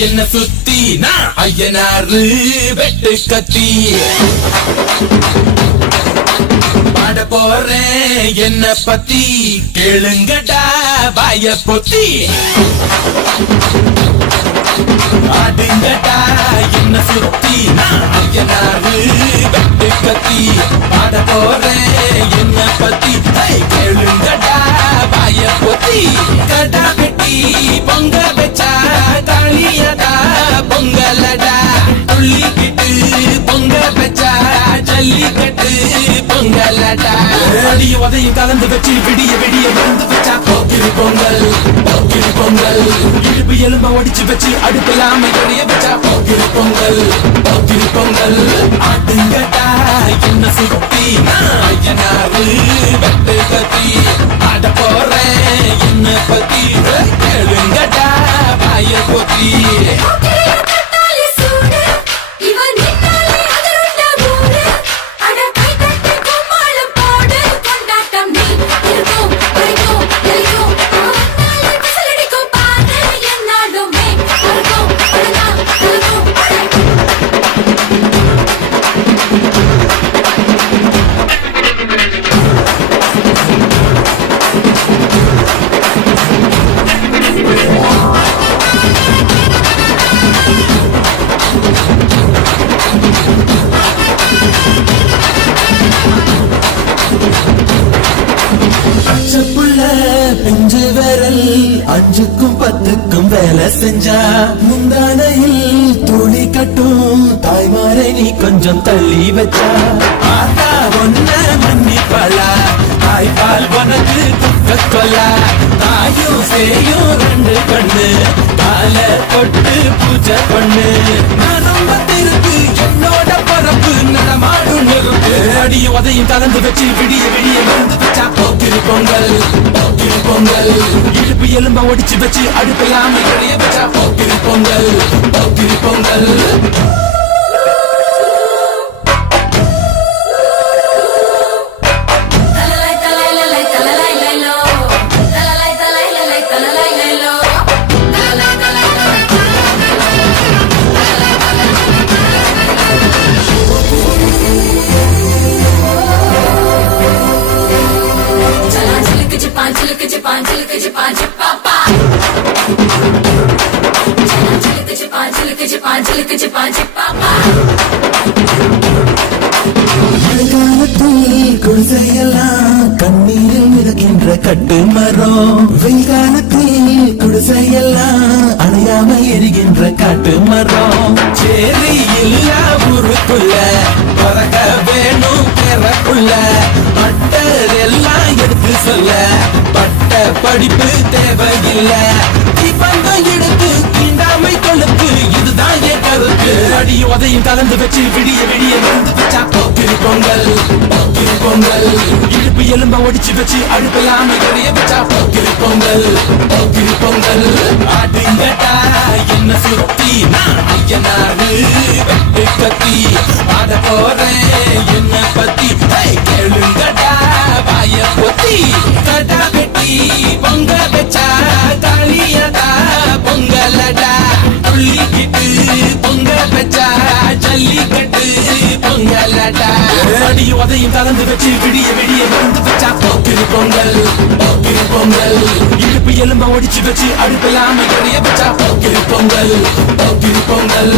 என்ன சுத்தி நான் ஐயனாரு வெட்டு கத்தி பாட போறேன் என்ன பத்தி கேளுங்கடா வாய பொத்தி ஆடுங்கடா என்ன சுத்தி நான் ஐயனாரு வெட்டு கத்தி பாட போறேன் என்ன பத்தி கேளுங்கடா வாய பொத்தி கடா வெட்டி பொங்க வச்சா தாலியடா பொங்கலடா துள்ளிக்கிட்டு பொங்க வச்சா ஜல்லிக்கட்டு பொங்கலடா அடிய உதையும் கலந்து வச்சு விடிய விடிய வந்து வச்சா போக்கிரி பொங்கல் போக்கிரி பொங்கல் இடுப்பு எலும்ப ஒடிச்சு வச்சு அடுப்பில்லாம எரிய வச்சா போக்கிரி பொங்கல் போக்கிரி பொங்கல் ஆட்டுங்கடா என்ன சுத்தி நான் ஐயனாரு வெட்டு கத்தி ஆட போறேன் என்ன பத்தி கேளுங்கடா வாய பொத்தி பிஞ்சு விரல் அஞ்சுக்கும் பத்துக்கும் வேலை செஞ்சா முந்தானையில் துளி கட்டும் தாய்மாரை நீ கொஞ்சம் தள்ளி வச்சா ஆத்தா ஒன்ன மன்னிப்பலா தாய்பால் உனக்கு துக்க கொல்லா தாயும் சேயும் ரெண்டு கண்ணு கால கொட்டு பூஜை பண்ணு நரம்ப திருப்பு என்னோட பரப்பு நடமாடும் நெருப்பு அடிய உதையும் கலந்து வச்சு விடிய விடிய வந்து வச்சா போக்கிரி பொங்கல் போக்கிரி பொங்கல் இடுப்பு எலும்ப ஒடிச்சு வச்சு அடுப்பில்லாம எரிய வச்சா போக்கிரி பொங்கல் போக்கிரி பொங்கல் குடிசையெல்லாம் கண்ணீரில் மிதக்கின்ற கட்டு மரம் வெயில்காலத்தில் குடிசையெல்லாம் அணையாம எரிகின்ற காட்டு மரம் சேரி இல்லா ஊருக்குள்ள பறக்க வேணும் பிறக்குள்ள மட்டர் எல்லாம் எடுத்து சொல்ல பட்ட படிப்பு தேவையில்லை தீபந்தம் எடுத்து தீண்டாமை கொழுப்பு இதுதான் என் கருத்து அடிய உதையும் கலந்து வச்சு விடிய விடிய வந்து வச்சா போக்கிரி பொங்கல் போக்கிரி பொங்கல் இடுப்பு எலும்ப ஒடிச்சு வச்சு அடுப்பில்லாம எரிய வச்சா போக்கிரி பொங்கல் போக்கிரி பொங்கல் ஆடுங்கடா என்ன சுத்தி நான் ஐயனாரு வெட்டு கத்தி ஆட போறேன் என்ன பத்தி கேளுங்கடா வாய பொத்தி கடா வெட்டி பொங்க வச்சா தாலியடா பொங்கலடா துள்ளிக்கிட்டு பொங்க வச்சா ஜல்லிக்கட்டு பொங்கலடா அடிய உதையும் கலந்து வச்சு விடிய விடிய வந்து வச்சா போக்கிரி பொங்கல் போக்கிரி பொங்கல் இடுப்பு எலும்ப ஒடிச்சு வச்சு அடுப்பில்லாம எரிய வச்சா போக்கிரி பொங்கல் போக்கிரி பொங்கல்